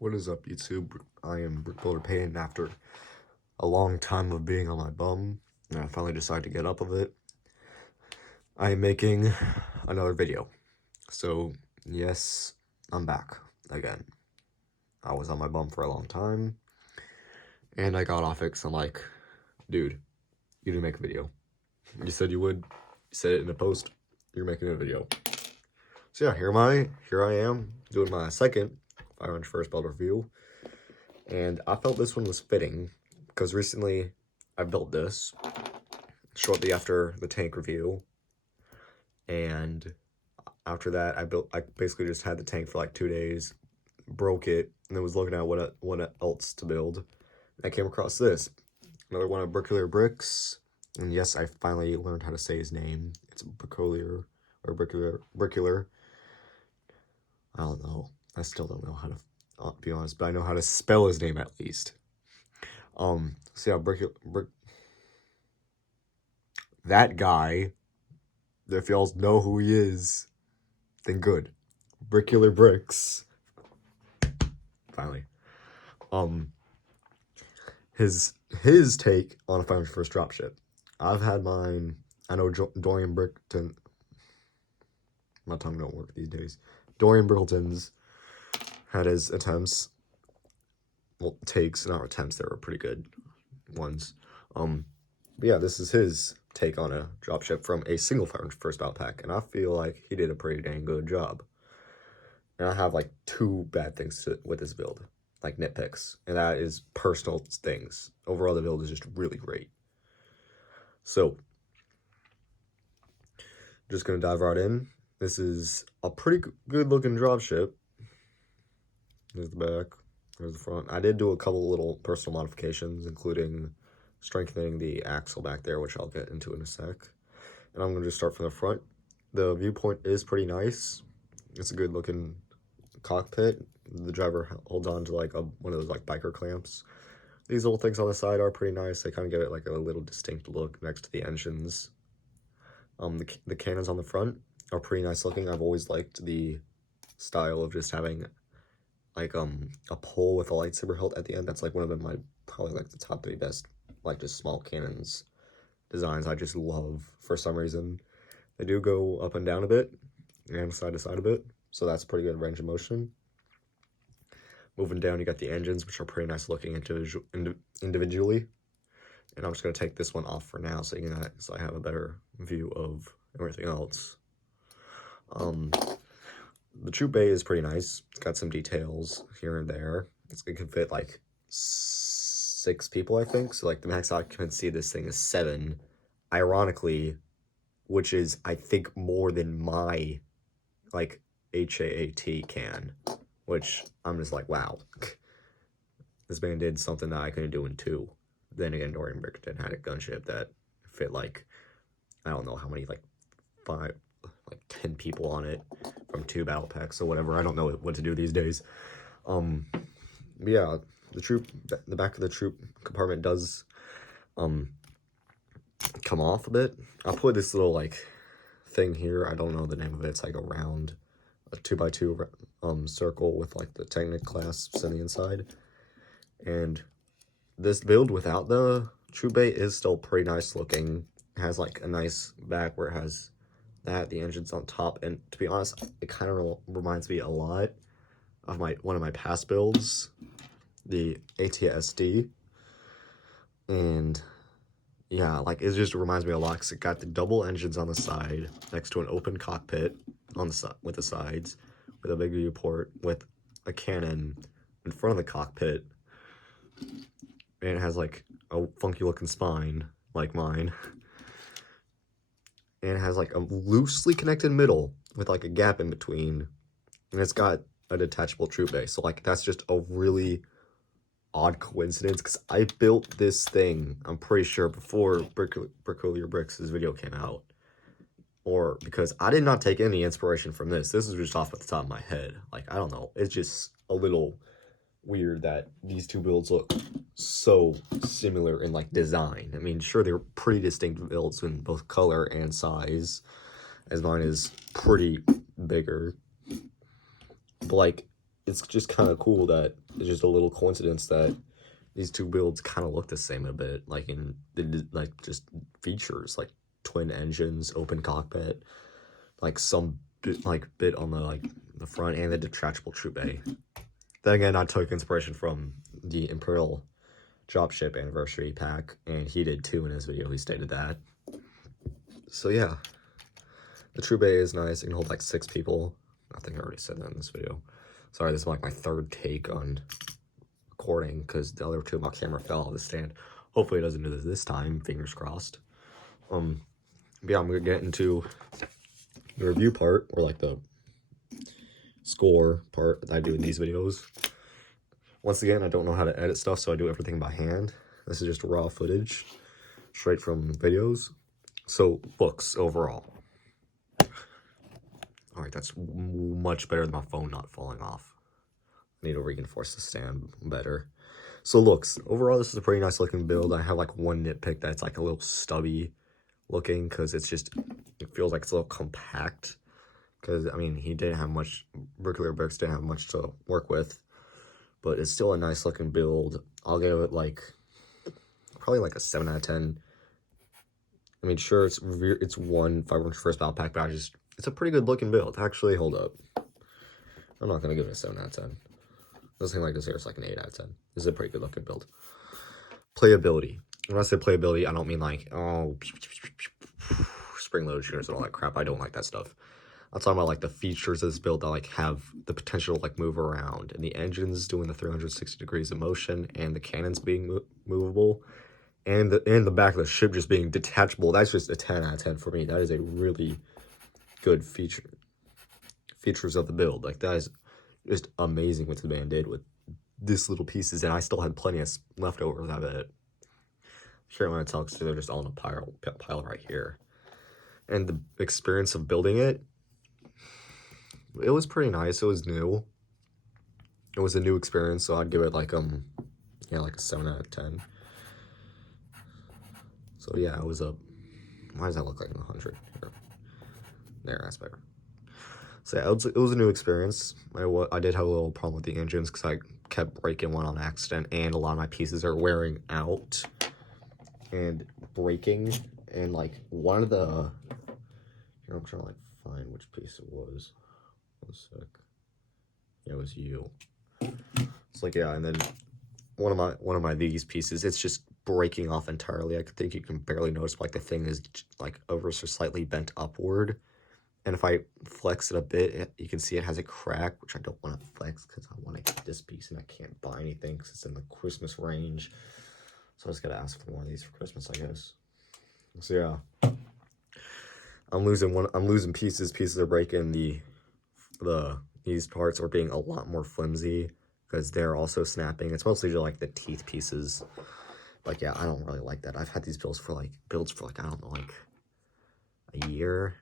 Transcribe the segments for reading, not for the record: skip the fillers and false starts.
What is up, YouTube? I am Bricoleur Paden after a long time of being on my bum, and I finally decided to get up of it. I am making another video. So, yes, I'm back again. I was on my bum for a long time, and I got off it because I'm like, dude, you didn't make a video. You said you would. You said it in a post. You're making a video. So yeah, here I am, doing my second 5-inch first build review. And I felt this one was fitting because recently I built this shortly after the tank review. And after that, I basically just had the tank for like 2 days, broke it, and then was looking at what else to build. And I came across this, another one of Bricoleur Bricks. And yes, I finally learned how to say his name. It's Bricoleur or Bricoleur. I don't know. I still don't know how to be honest, but I know how to spell his name at least. So yeah, that guy, if y'all know who he is, then good. Bricoleur Bricks. Finally. His take on a 5-inch first dropship. I've had mine. I know Dorian Brickton. My tongue don't work these days. Dorian Brickleton's had his attempts. Well, takes, not attempts, they were pretty good ones. But yeah, this is his take on a dropship from a single 5-inch first out pack, and I feel like he did a pretty dang good job. And I have like 2 bad things with this build, like nitpicks, and that is personal things. Overall, the build is just really great. So, just gonna dive right in. This is a pretty good looking dropship. There's the back. There's the front. I did do a couple little personal modifications, including strengthening the axle back there, which I'll get into in a sec. And I'm going to just start from the front. The viewpoint is pretty nice. It's a good looking cockpit. The driver holds on to like one of those like biker clamps. These little things on the side are pretty nice. They kind of give it like a little distinct look next to the engines. The cannons on the front are pretty nice looking. I've always liked the style of just having like a pole with a lightsaber hilt at the end. That's like one of my probably like the top 3 best like just small cannons designs I just love for some reason. They do go up and down a bit and side to side a bit, so that's pretty good range of motion. Moving down, you got the engines, which are pretty nice looking individually. And I'm just going to take this one off for now so I have a better view of everything else. The troop bay is pretty nice. It's got some details here and there. It can fit like 6 people, I think. So like the max occupancy of this thing is 7. Ironically, which is I think more than my like HAAT can, which I'm just like, wow. This man did something that I couldn't do in 2. Then again, Dorian Brickton had a gunship that fit like, I don't know how many, like 10 people on it from 2 battle packs or whatever. I don't know what to do these days. Yeah, the back of the troop compartment does come off a bit. I'll put this little like thing here. I don't know the name of it. It's like a 2x2 circle with like the Technic clasps on the inside. And this build without the troop bay is still pretty nice looking. It has like a nice back where it has the engine's on top, and to be honest, it kind of reminds me a lot of one of my past builds, the ATSD. And yeah, like it just reminds me a lot because it got the double engines on the side next to an open cockpit on the side with the sides, with a big viewport with a cannon in front of the cockpit, and it has like a funky looking spine like mine. And it has like a loosely connected middle with like a gap in between, and it's got a detachable troop bay. So like that's just a really odd coincidence because I built this thing, I'm pretty sure, before Bricoleur Bricks' video came out, or because I did not take any inspiration from this. This is just off at the top of my head. Like I don't know, it's just a little weird that these 2 builds look so similar in like design. I mean, sure, they're pretty distinct builds in both color and size, as mine is pretty bigger, but like it's just kind of cool that it's just a little coincidence that these two builds kind of look the same a bit, like in the like just features, like twin engines, open cockpit, like some bit on the front, and the detachable troop bay. Then again, I took inspiration from the Imperial dropship anniversary pack, and he did too in his video. He stated that. So yeah, the troop bay is nice. It can hold like 6 people. I think I already said that in this video. Sorry, this is like my 3rd take on recording because the other 2, my camera fell off the stand. Hopefully it doesn't do this time, fingers crossed. But yeah, I'm gonna get into the review part, or like the score part that I do in these videos. Once again, I don't know how to edit stuff, so I do everything by hand. This is just raw footage straight from videos. So looks overall, all right, that's much better than my phone not falling off. I need to reinforce the stand better. So looks, overall, this is a pretty nice looking build. I have like one nitpick that's like a little stubby looking, because it's just, it feels like it's a little compact. Because, I mean, he didn't have much, Bricoleur Bricks didn't have much to work with. But it's still a nice looking build. I'll give it like, probably like a 7 out of 10. I mean, sure, it's 500 first battle pack, but it's a pretty good looking build. Actually, hold up. I'm not going to give it a 7 out of 10. Nothing like this here, it's like an 8 out of 10. This is a pretty good looking build. Playability. When I say playability, I don't mean like, oh, spring-loaded tuners and all that crap. I don't like that stuff. I'm talking about like the features of this build that like have the potential to like move around, and the engines doing the 360 degrees of motion, and the cannons being movable, and the back of the ship just being detachable. That's just a 10 out of 10 for me. That is a really good features of the build. Like, that is just amazing what the man did with this little pieces, and I still had plenty of leftovers of it. Sure, I'm gonna tell because they're just all in a pile right here. And the experience of building it, it was pretty nice. It was new. It was a new experience, so I'd give it like yeah, like a 7 out of 10. So yeah, it was a, why does that look like a 100 here? There, that's better. So yeah, it was a new experience. I did have a little problem with the engines because I kept breaking one on accident, and a lot of my pieces are wearing out and breaking. And like one of the, here I'm trying to like find which piece it was. 1 sec. Yeah, it was you. It's like, yeah, and then one of my these pieces, it's just breaking off entirely. I think you can barely notice, like the thing is like ever so slightly bent upward. And if I flex it a bit, you can see it has a crack, which I don't want to flex because I want to get this piece and I can't buy anything because it's in the Christmas range. So I just gotta ask for one of these for Christmas, I guess. So yeah, I'm losing pieces. Pieces are breaking. These parts are being a lot more flimsy because they're also snapping. It's mostly just like the teeth pieces. Like, yeah, I don't really like that. I've had these builds for like I don't know, like a year.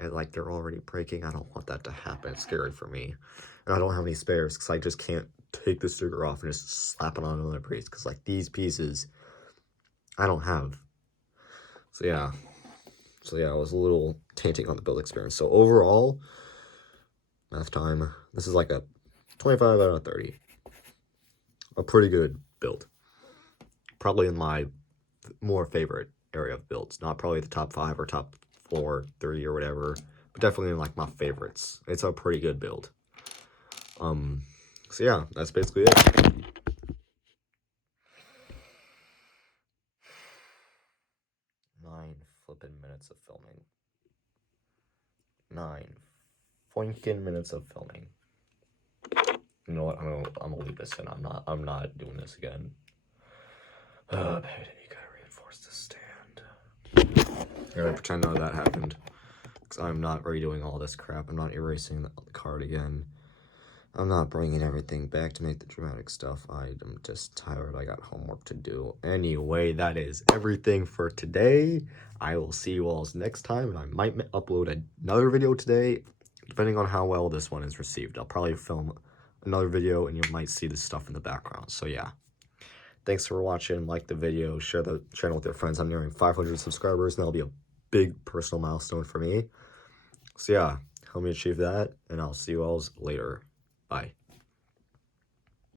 And like they're already breaking. I don't want that to happen. It's scary for me. And I don't have any spares because I just can't take the sticker off and just slap it on another piece. Because like these pieces, I don't have. So yeah, it was a little tainting on the build experience. So overall, math time, this is like a 25 out of 30. A pretty good build. Probably in my more favorite area of builds. Not probably the top 5 or top 4, 3 or whatever, but definitely in like my favorites. It's a pretty good build. So yeah, that's basically it. 9 flipping minutes of filming. 9 flinking minutes of filming. You know what? I'm gonna leave this in. I'm not doing this again. Paden, you gotta reinforce the stand. I'm gonna pretend none of that happened. Because I'm not redoing all this crap. I'm not erasing the card again. I'm not bringing everything back to make the dramatic stuff. I'm just tired. I got homework to do. Anyway, that is everything for today. I will see you all next time. And I might upload another video today, depending on how well this one is received. I'll probably film another video and you might see this stuff in the background. So yeah. Thanks for watching. Like the video. Share the channel with your friends. I'm nearing 500 subscribers, and that'll be a big personal milestone for me. So yeah, help me achieve that, and I'll see you all later. Bye.